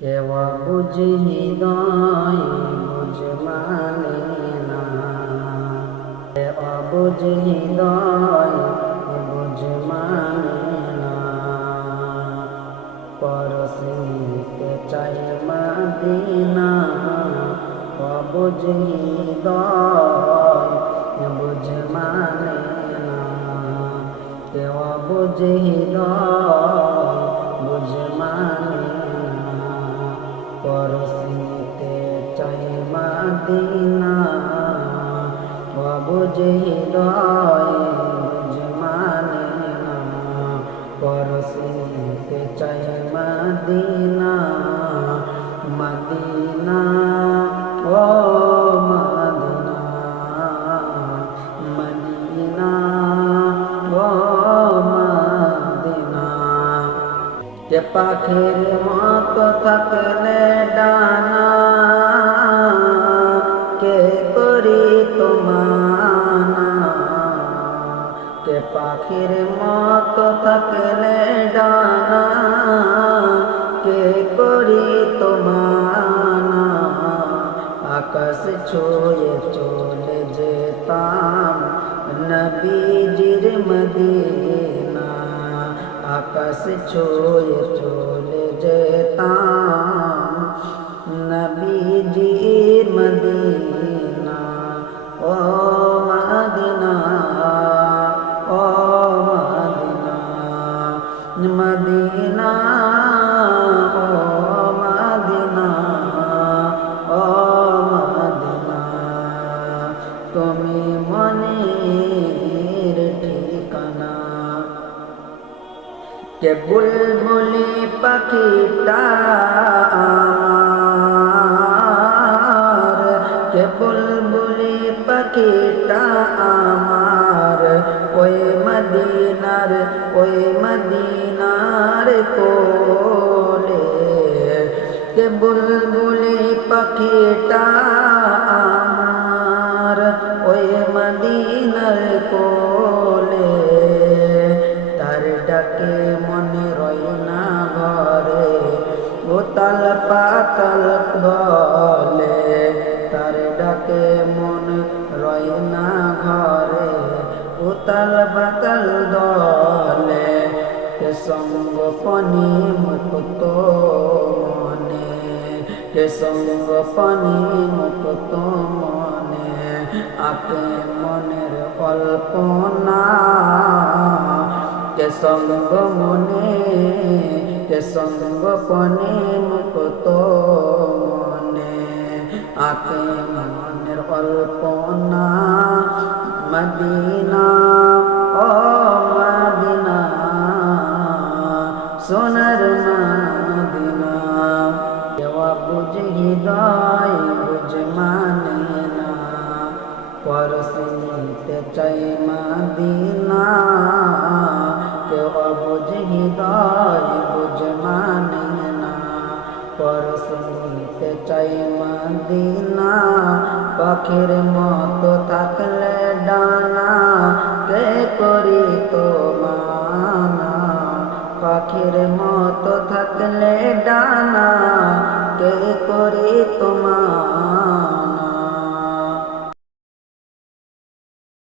কেওয়া বুঝি হৃদয় বুঝ মানে না। কেওয়া বুঝি হৃদয় বুঝ মানে না পরশিতে চাই মাদিনা অবুঝ হৃদয় বুঝ মানে না। কেউ বুঝ হৃদয় মাদিনা অবুঝ হৃদয় বুঝ মানে না, পরশিতে চাই মাদিনা, মদিনা, ও মদিনা মদিনা, ও মদিনা। যে পাখির মত থাকলে ডানা কে পাখির মত থাকলে ডানা, কে করি তোমানা? আকাশ ছুঁয়ে চলে যেতাম নবীজির মদিনা। আকাশ ছুঁয়ে চলে যেতাম নবীজির মদিনা, ও মদিনা ও মদিনা। তুমি মনের ঠিকানা। কে বুলবুলি পাখিটা কে বুলবুলি পাখিটা আমার? ওই মদিনার ওই মদিনার কোলে কে বুলবুলি পাখিটা আমার ওই মদিনার কোলে। তার ডাকে মনে রয় না ঘরে গোতাল পাতাল দলে। তার ডাকে মন রয় না ঘরে, উতাল পাতাল পনি মুক্ত মনে কে সঙ্গ পনি মুক্ত মনে আপে মনের কল্পনা কে সঙ্গ মনে কে সঙ্গ পনে মুক্ত মনে আকে মনের কল্পনা, মদিনা বুঝ হৃদয় বুঝ মানে না পরশিতে চাই মদিনা কেওয়া বুঝ হৃদয় বুঝ মানে না পরশিতে চাই মদিনা পাখির মতো থাকলে ডানা কে করি তো মানা পাখির মতো থাকলে ডানা